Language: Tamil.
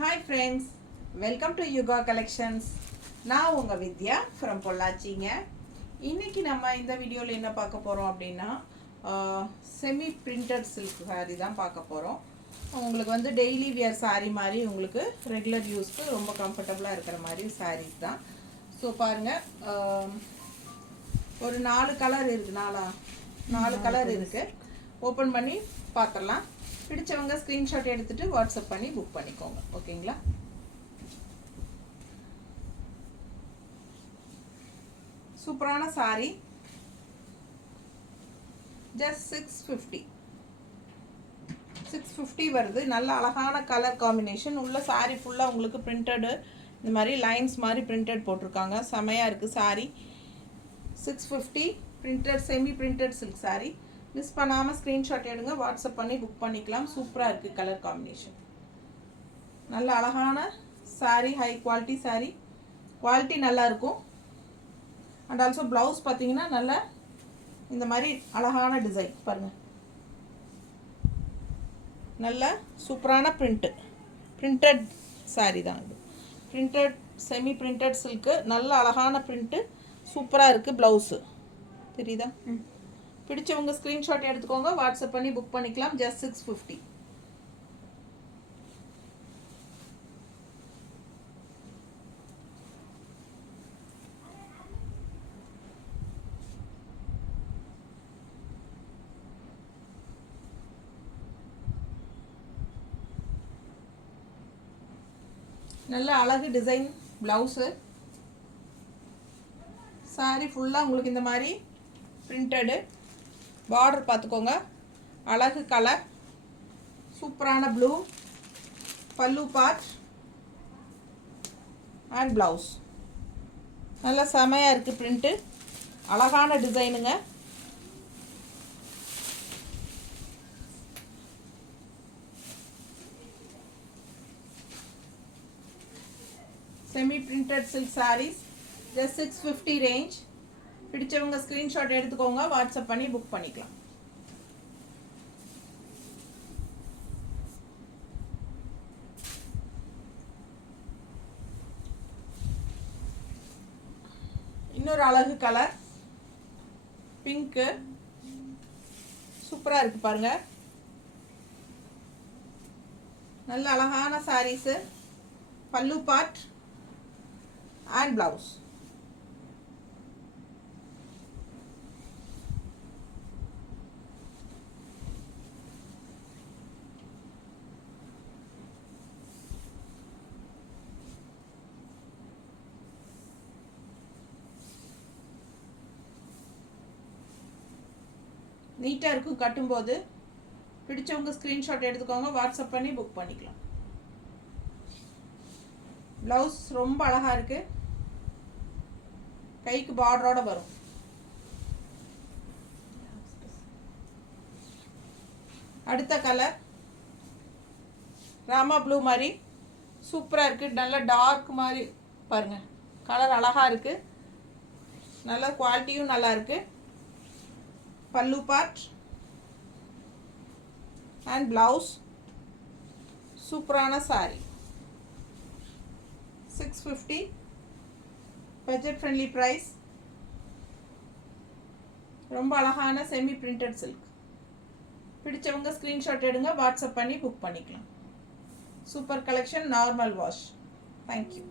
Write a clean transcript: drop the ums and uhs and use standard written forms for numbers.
Hi friends, welcome to Yuga collections. நான் உங்கள் வித்யா ஃப்ரம் பொள்ளாச்சிங்க. இன்றைக்கி நம்ம இந்த வீடியோவில் என்ன பார்க்க போகிறோம் அப்படின்னா செமி பிரிண்டட் சில்க் சாரீ தான் பார்க்க போகிறோம். உங்களுக்கு வந்து டெய்லி வியர் சாரீ மாதிரி உங்களுக்கு ரெகுலர் யூஸ்க்கு ரொம்ப கம்ஃபர்டபுளாக இருக்கிற மாதிரி சாரீஸ் தான். ஸோ பாருங்கள், ஒரு 4 கலர் இருக்குது, 4 கலர் இருக்குது. ஓப்பன் பண்ணி பார்த்துடலாம். பிடிச்சவங்க ஸ்க்ரீன்ஷாட் எடுத்துகிட்டு வாட்ஸ்அப் பண்ணி புக் பண்ணிக்கோங்க, ஓகேங்களா? சூப்பரான சாரி, ஜஸ்ட் 650 வருது. நல்ல அழகான கலர் காம்பினேஷன் உள்ள சாரி ஃபுல்லாக உங்களுக்கு பிரிண்டடு இந்த மாதிரி லைன்ஸ் மாதிரி பிரிண்டட் போட்டிருக்காங்க. செமையாக இருக்குது sorry. 650 printed semi printed silk sorry. Miss பண்ணாமல் ஸ்க்ரீன்ஷாட் எடுங்க, வாட்ஸ்அப் பண்ணி புக் பண்ணிக்கலாம். சூப்பராக இருக்குது கலர் காம்பினேஷன். நல்ல அழகான sari, high quality sari, quality நல்லாயிருக்கும். அண்ட் ஆல்சோ ப்ளவுஸ் பார்த்தீங்கன்னா நல்ல இந்த மாதிரி அழகான டிசைன் பாருங்கள். நல்ல சூப்பரான பிரிண்டட் சாரீ தான் இது. பிரிண்டட் செமி பிரிண்டட் சில்க்கு, நல்ல அழகான பிரிண்ட்டு, சூப்பராக இருக்குது. ப்ளவுஸு தெரியுதா? பிடிச்சவங்க ஸ்க்ரீன்ஷாட் எடுத்துக்கோங்க, வாட்ஸ்அப் பண்ணி புக் பண்ணிக்கலாம். ஜஸ்ட் 650. நல்ல அழகு டிசைன் ப்ளவுஸு. சாரி ஃபுல்லாக உங்களுக்கு இந்த மாதிரி பிரிண்டடு. பார்டர் பார்த்துக்கோங்க, அழகு கலர், சூப்பரான ப்ளூ. பல்லு பார்ட் அண்ட் ப்ளவுஸ் நல்லா செமையாக இருக்குது. பிரிண்ட்டு அழகான டிசைனுங்க. Semi printed silk sarees, just 650 range. பிடிச்சவங்க ஸ்க்ரீன்ஷாட் எடுத்துக்கோங்க, வாட்ஸ்அப் பண்ணி புக் பண்ணிக்கலாம். இன்னொரு அழகு கலர் பிங்க்கு, சூப்பராக இருக்குது பாருங்கள். நல்ல அழகான சாரீஸு. பல்லு பார்ட் அண்ட் ப்ளவுஸ். நீட்டாக இருக்கும் கட்டும்போது. பிடிச்சவங்க ஸ்க்ரீன்ஷாட் எடுத்துக்கோங்க, வாட்ஸ்அப் பண்ணி புக் பண்ணிக்கலாம். ப்ளவுஸ் ரொம்ப அழகாக இருக்குது, கைக்கு பார்டரோட வரும். அடுத்த கலர் ராமா ப்ளூ மாதிரி சூப்பராக இருக்குது. நல்ல டார்க் மாதிரி பாருங்கள், கலர் அழகாக இருக்குது. நல்ல குவாலிட்டியும் நல்லா இருக்குது. பல்லு பார்ட் அண்ட் ப்ளவுஸ், சூப்பரான சாரி. 650, budget friendly price. ரொம்ப அழகான செமி பிரிண்டட் சில்க். பிடிச்சவங்க ஸ்க்ரீன்ஷாட் எடுங்க, வாட்ஸ்அப் பண்ணி புக் பண்ணிக்கலாம். Super collection, normal wash. Thank you.